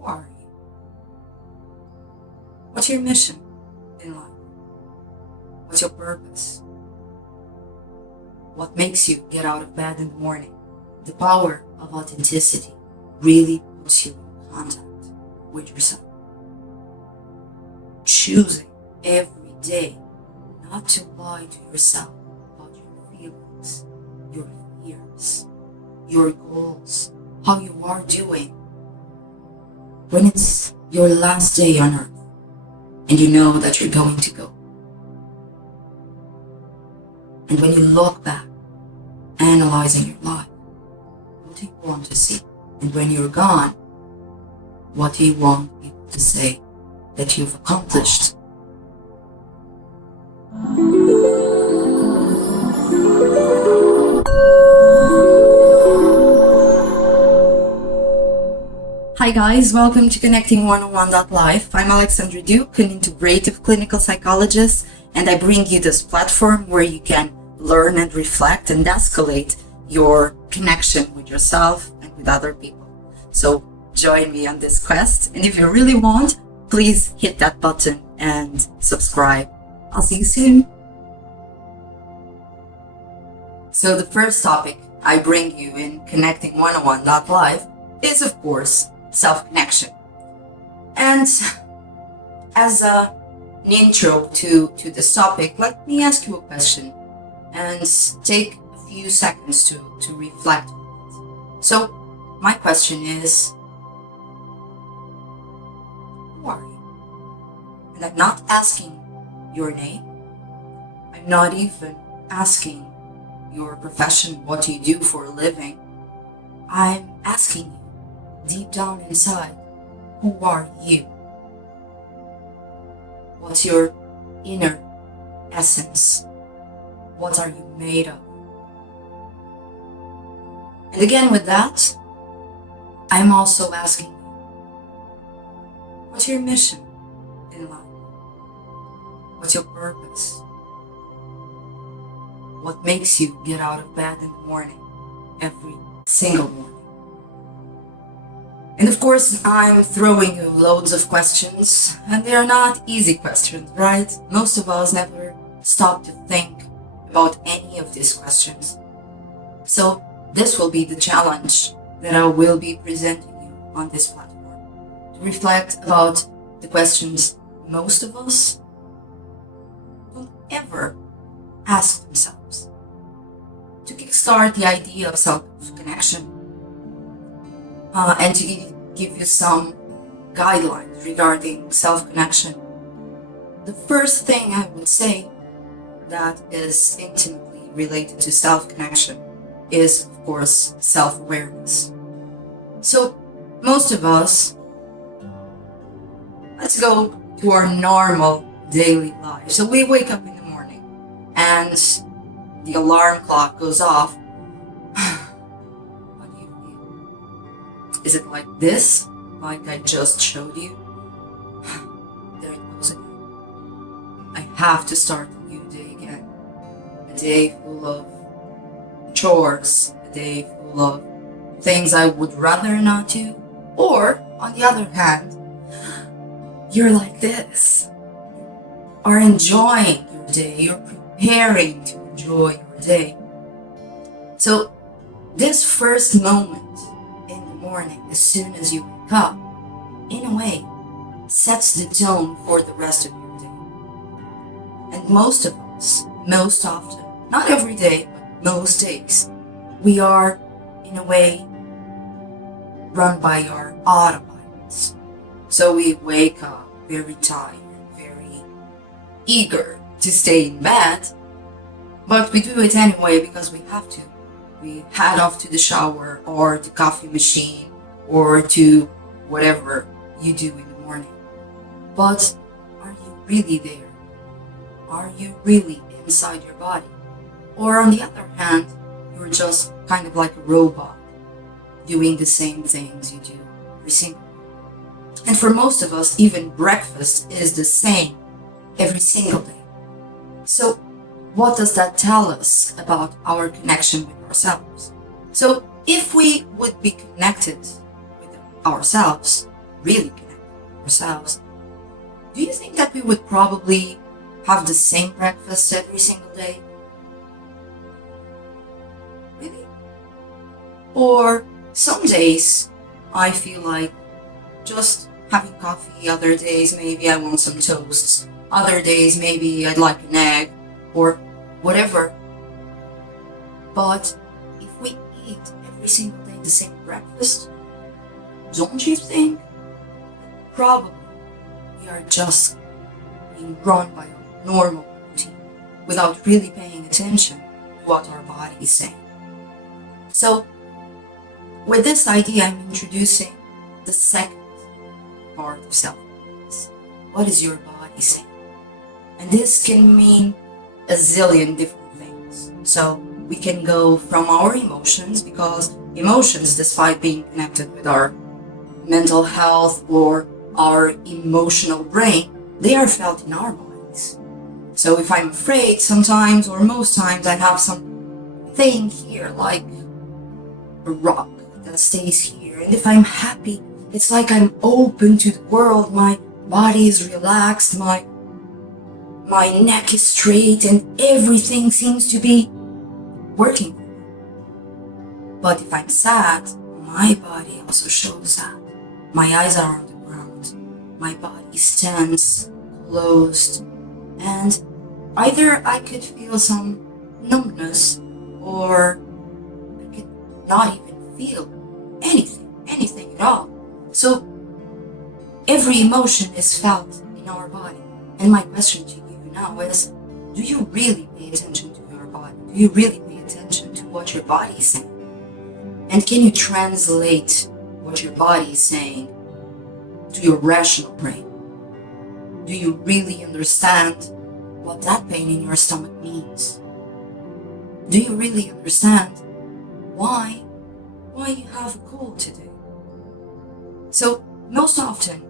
Who are you? What's your mission in life? What's your purpose? What makes you get out of bed in the morning? The power of authenticity really puts you in contact with yourself. Choosing every day not to lie to yourself about your feelings, your fears, your goals, how you are doing. When it's your last day on earth and you know that you're going to go. And when you look back, analyzing your life, what do you want to see? And when you're gone, what do you want people to say that you've accomplished? Hi guys, welcome to Connecting 101.life. I'm Alexandra Duque, an Integrative Clinical Psychologist, and I bring you this platform where you can learn and reflect and escalate your connection with yourself and with other people. So join me on this quest, and if you really want, please hit that button and subscribe. I'll see you soon. So the first topic I bring you in Connecting 101.life is, of course, self-connection. And as an intro to this topic, let me ask you a question and take a few seconds to reflect on it. So my question is, who are you? And I'm not asking your name. I'm not even asking your profession, what you do for a living. I'm asking you, deep down inside, who are you? What's your inner essence? What are you made of? And again with that, I'm also asking you, what's your mission in life? What's your purpose? What makes you get out of bed in the morning, every single morning? And of course, I'm throwing you loads of questions, and they are not easy questions, right? Most of us never stop to think about any of these questions. So this will be the challenge that I will be presenting you on this platform, to reflect about the questions most of us don't ever ask themselves, to kickstart the idea of self-connection, and to give you some guidelines regarding self-connection. The first thing I would say that is intimately related to self-connection is, of course, self-awareness. So most of us, let's go to our normal daily life. So we wake up in the morning and the alarm clock goes off. What do you feel? Is it like this, like I just showed you? There it goes again. I have to start a new day again. A day full of chores, a day full of things I would rather not do. Or, on the other hand, you're like this. You are enjoying your day. You're preparing to enjoy your day. So, this first moment in the morning, as soon as you wake up, in a way, sets the tone for the rest of your day. And most of us, most often, not every day, but most days, we are, in a way, run by our autopilots. So we wake up very tired, very eager to stay in bed, but we do it anyway because we have to. We head off to the shower or the coffee machine or to whatever you do in the morning. But are you really there? Are you really inside your body? Or on the other hand, you're just kind of like a robot doing the same things you do every single day. And for most of us, even breakfast is the same every single day. So what does that tell us about our connection with ourselves? So if we would be connected with ourselves, really connect with ourselves, do you think that we would probably have the same breakfast every single day? Really? Or some days I feel like just having coffee, other days maybe I want some toasts, other days maybe I'd like an egg or whatever. But if we eat every single day the same breakfast, don't you think probably we are just being run by a normal routine without really paying attention to what our body is saying? So with this idea, I'm introducing the second part of self-awareness. What is your body saying? And this can mean a zillion different things. So we can go from our emotions, because emotions, despite being connected with our mental health or our emotional brain, they are felt in our bodies. So if I'm afraid, sometimes or most times I have some thing here like a rock that stays here. And if I'm happy, it's like I'm open to the world. My body is relaxed, my neck is straight, and everything seems to be working. But if I'm sad, my body also shows that. My eyes are on the ground, my body is tense, closed, and either I could feel some numbness or I could not even feel anything at all. So every emotion is felt in our body. And my question to you now is, do you really pay attention to your body? Do you really pay attention to what your body is saying? And can you translate what your body is saying to your rational brain? Do you really understand what that pain in your stomach means? Do you really understand why you have a cold today? So most often,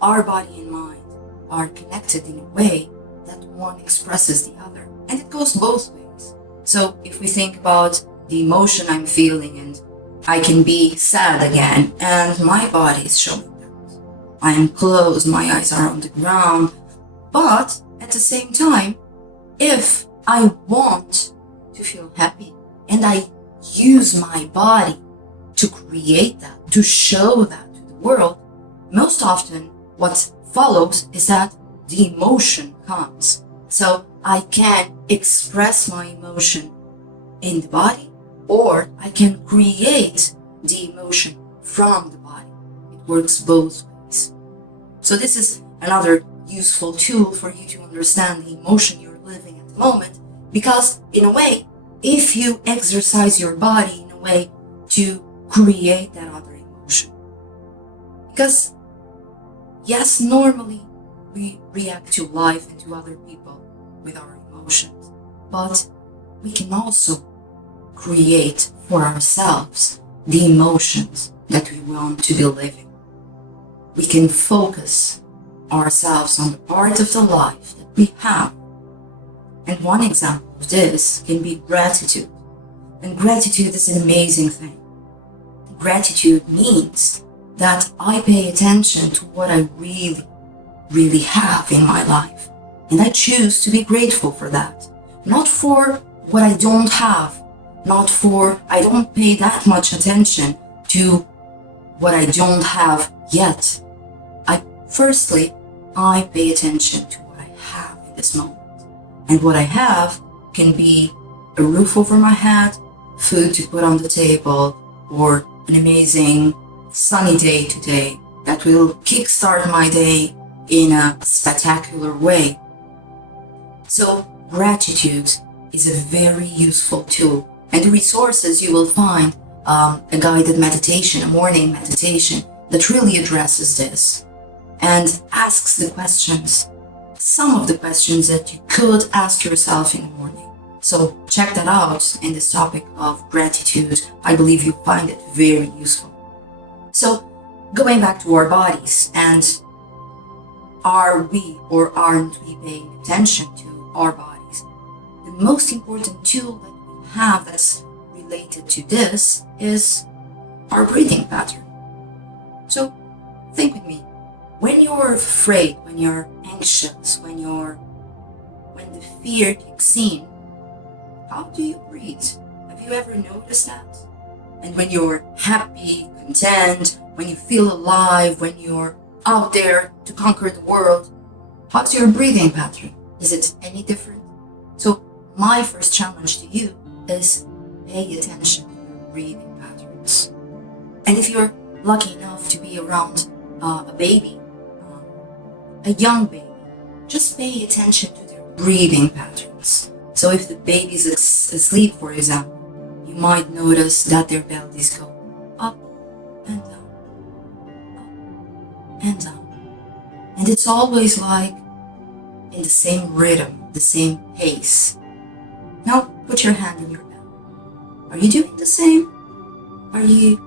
our body and mind are connected in a way that one expresses the other, and it goes both ways. So if we think about the emotion I'm feeling, and I can be sad again, and my body is showing that. I am closed, my eyes are on the ground, but at the same time, if I want to feel happy and I use my body to create that, to show that to the world, most often what follows is that the emotion comes. So I can express my emotion in the body, or I can create the emotion from the body. It works both ways. So this is another useful tool for you to understand the emotion you're living at the moment, because in a way, if you exercise your body in a way to create that other emotion. Because yes, normally we react to life and to other people with our emotions, but we can also create for ourselves the emotions that we want to be living. We can focus ourselves on the part of the life that we have. And one example of this can be gratitude. And gratitude is an amazing thing. Gratitude means that I pay attention to what I really have in my life. And I choose to be grateful for that. Not for what I don't have. Not for, I don't pay that much attention to what I don't have yet. Firstly, I pay attention to what I have in this moment. And what I have can be a roof over my head, food to put on the table, or an amazing sunny day today that will kickstart my day in a spectacular way. So gratitude is a very useful tool, and the resources you will find a guided meditation, a morning meditation that really addresses this and asks the questions, some of the questions that you could ask yourself in the morning. So check that out in this topic of gratitude. I believe you'll find it very useful. So going back to our bodies, and are we or aren't we paying attention to our bodies? The most important tool that we have that's related to this is our breathing pattern. So think with me. When you're afraid, when you're anxious, when the fear kicks in, how do you breathe? Have you ever noticed that? And when you're happy, content, when you feel alive, when you're out there to conquer the world, how's your breathing pattern? Is it any different? So my first challenge to you is pay attention to your breathing patterns. And if you're lucky enough to be around a baby, a young baby, just pay attention to their breathing patterns. So if the baby's asleep, for example, you might notice that their bellies go up and down, up and down. And it's always like in the same rhythm, the same pace. Now put your hand in your belly. Are you doing the same? Are you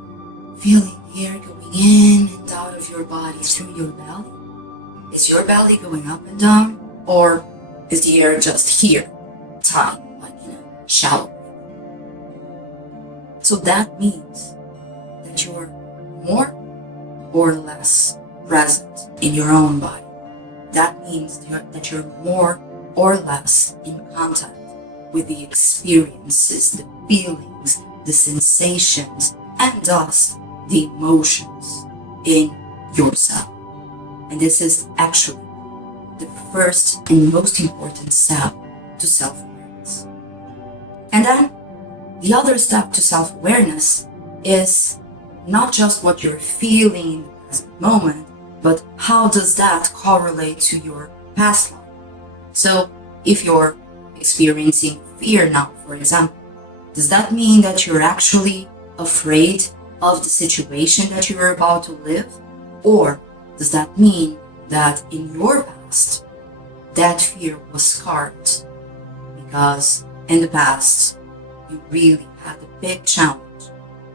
feeling the air going in and out of your body through your belly? Is your belly going up and down? Or is the air just here, tiny, like shallow? So that means that you're more or less present in your own body. That means that you're more or less in contact with the experiences, the feelings, the sensations, and thus the emotions in yourself. And this is actually the first and most important step to self-awareness. And then the other step to self-awareness is not just what you're feeling in the present moment, but how does that correlate to your past life? So if you're experiencing fear now, for example, does that mean that you're actually afraid of the situation that you're about to live? Or does that mean that in your past, that fear was scarred? Because in the past, you really had a big challenge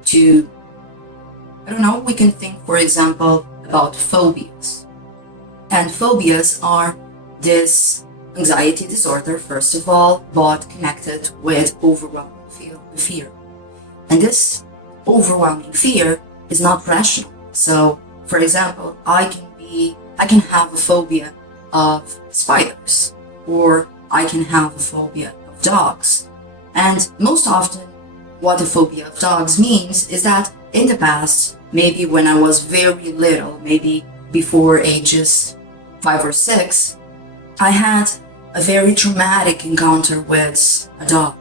to, we can think, for example, about phobias. And phobias are this anxiety disorder, first of all, but connected with overwhelming fear. And this overwhelming fear is not rational. So, for example, I can have a phobia of spiders, or I can have a phobia of dogs. And most often, what a phobia of dogs means is that in the past, maybe when I was very little, maybe before ages 5 or 6, I had a very traumatic encounter with a dog.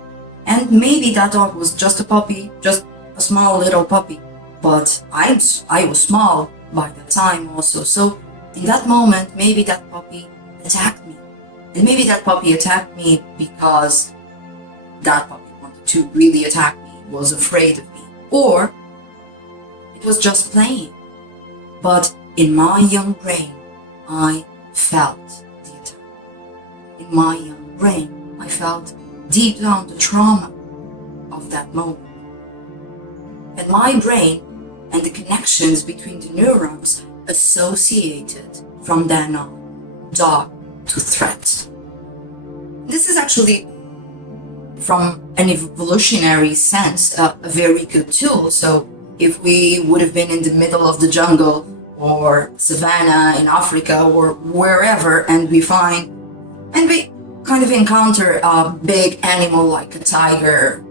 And maybe that dog was just a puppy, just a small little puppy. But I was small by that time also. So in that moment, maybe that puppy attacked me. And maybe that puppy attacked me because that puppy wanted to really attack me, was afraid of me. Or it was just playing. But in my young brain, I felt the attack. In my young brain, I felt deep down the trauma of that moment. And my brain and the connections between the neurons associated from then on dog to threat. This is actually, from an evolutionary sense, a very good tool. So if we would have been in the middle of the jungle or savannah in Africa or wherever, and we kind of encounter a big animal like a tiger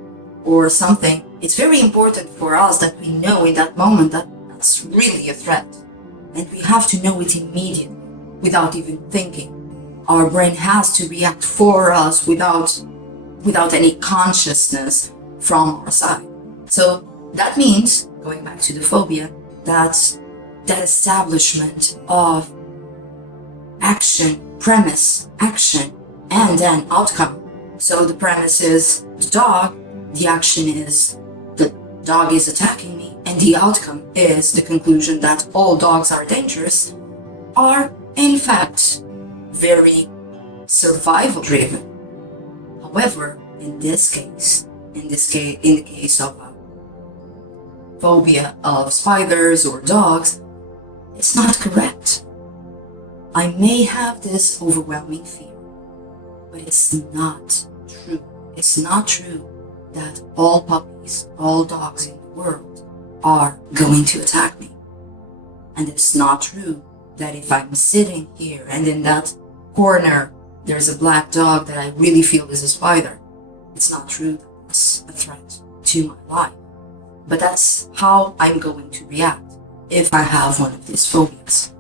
or something, it's very important for us that we know in that moment that that's really a threat. And we have to know it immediately, without even thinking. Our brain has to react for us without any consciousness from our side. So that means, going back to the phobia, that establishment of action, premise, action, and then outcome. So the premise is the dog, the action is the dog is attacking me, and the outcome is the conclusion that all dogs are dangerous, are in fact very survival driven. However, in the case of a phobia of spiders or dogs, it's not correct. I may have this overwhelming fear, but it's not true. It's not true that all puppies, all dogs in the world are going to attack me. And it's not true that if I'm sitting here and in that corner there's a black dog that I really feel is a spider. It's not true that it's a threat to my life. But that's how I'm going to react if I have one of these phobias.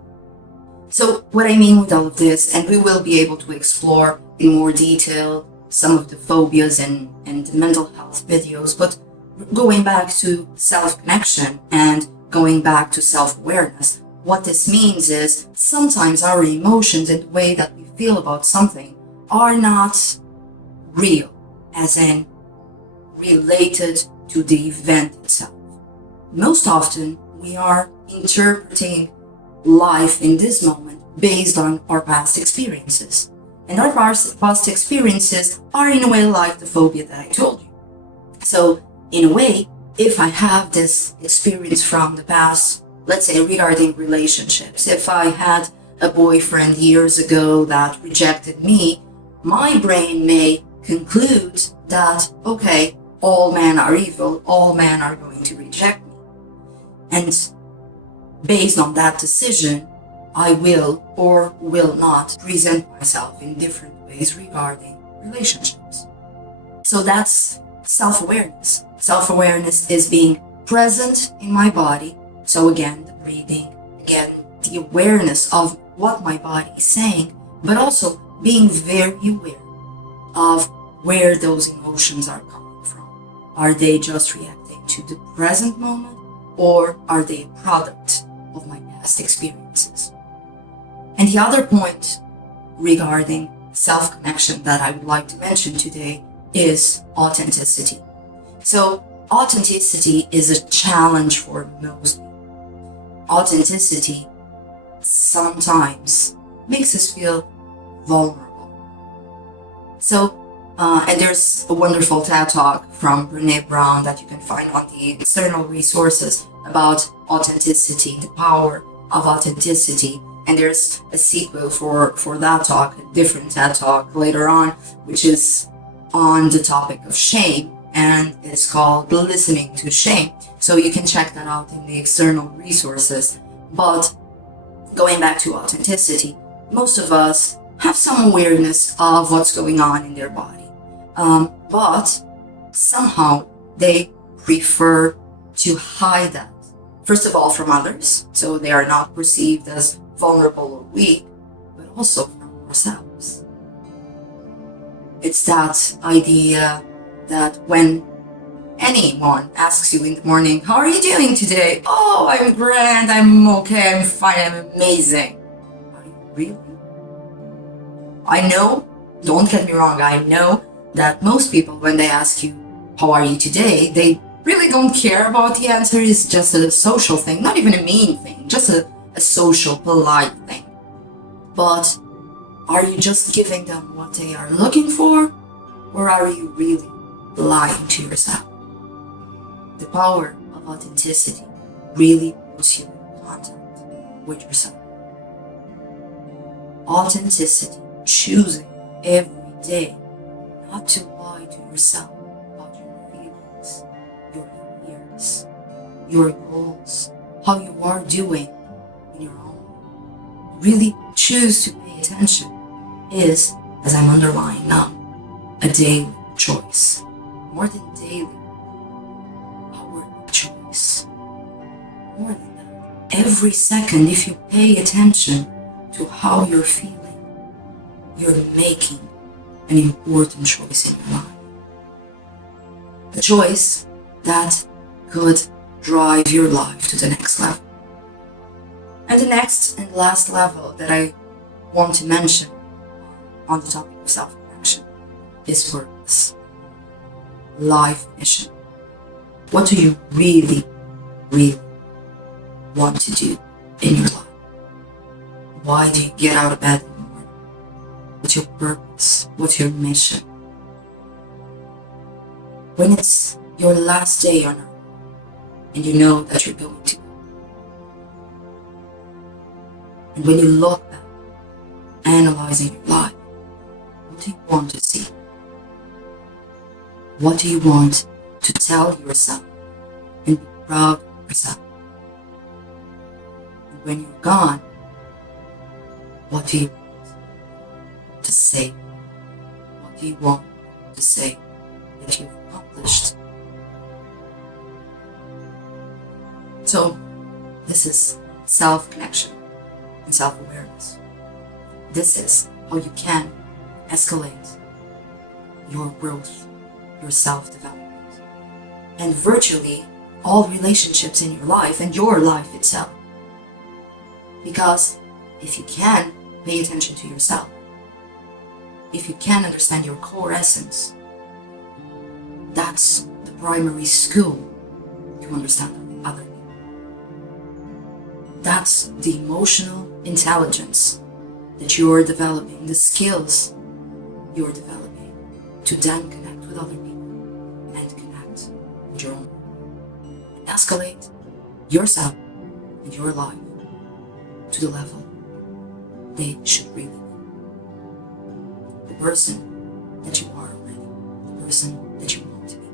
So what I mean with all of this, and we will be able to explore in more detail some of the phobias and the mental health videos, but going back to self-connection and going back to self-awareness, what this means is sometimes our emotions and the way that we feel about something are not real, as in related to the event itself. Most often, we are interpreting life in this moment based on our past experiences. And our past experiences are in a way like the phobia that I told you. So, in a way, if I have this experience from the past, let's say regarding relationships, if I had a boyfriend years ago that rejected me, my brain may conclude that, okay, all men are evil, all men are going to reject me. And based on that decision, I will or will not present myself in different ways regarding relationships. So that's self-awareness. Self-awareness is being present in my body. So again, the breathing, again, the awareness of what my body is saying, but also being very aware of where those emotions are coming from. Are they just reacting to the present moment, or are they a product of my past experiences? And the other point regarding self-connection that I would like to mention today is authenticity. So authenticity is a challenge for most people. Authenticity sometimes makes us feel vulnerable. So, and there's a wonderful TED Talk from Brené Brown that you can find on the external resources about authenticity, the power of authenticity. And there's a sequel for that talk, a different TED Talk later on, which is on the topic of shame, and it's called Listening to Shame. So you can check that out in the external resources. But going back to authenticity, most of us have some awareness of what's going on in their body. But somehow they prefer to hide that. First of all, from others, so they are not perceived as vulnerable or weak, but also from ourselves. It's that idea that when anyone asks you in the morning, how are you doing today? Oh, I'm grand, I'm okay, I'm fine, I'm amazing. Are you really? I know, don't get me wrong, I know that most people, when they ask you, how are you today, they really don't care about the answer. It's just a social thing, not even a mean thing, just a social, polite thing. But are you just giving them what they are looking for, or are you really lying to yourself? The power of authenticity really puts you in contact with yourself. Authenticity, choosing every day not to lie to yourself about your feelings, your fears, your goals, how you are doing in your own. Really choose to pay attention is, as I'm underlying now, a daily choice. More than daily, our choice. More than that, every second, if you pay attention to how you're feeling, you're making an important choice in your life. A choice that could drive your life to the next level. And the next and last level that I want to mention on the topic of self-connection is purpose. Life mission. What do you really, really want to do in your life? Why do you get out of bed in the morning? What's your purpose? What's your mission? When it's your last day on earth and you know that you're going to go, and when you look back, analyzing your life, what do you want to see? What do you want to tell yourself and be proud of yourself? And when you're gone, what do you want to say? What do you want to say that you've accomplished? So this is self-connection and self-awareness. This is how you can escalate your growth, your self-development, and virtually all relationships in your life and your life itself. Because if you can pay attention to yourself, if you can understand your core essence, that's the primary school to understand other people. That's the emotional intelligence that you are developing, the skills you're developing to then connect with other people and connect with your own. And escalate yourself and your life to the level they should really be. The person that you are already, the person that you want to be.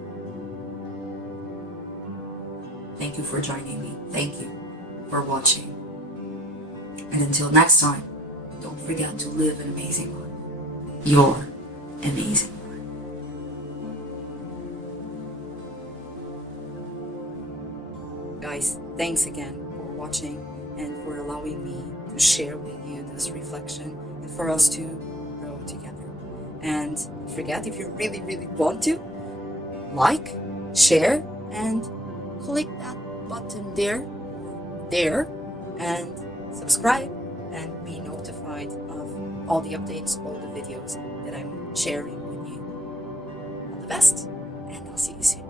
Thank you for joining me. Thank you for watching. And until next time, don't forget to live an amazing life. Your amazing life. Guys, thanks again for watching and for allowing me to share with you this reflection and for us to grow together. And don't forget, if you really, really want to, like, share, and click that button there, and subscribe and be notified of all the updates, all the videos that I'm sharing with you. All the best, and I'll see you soon.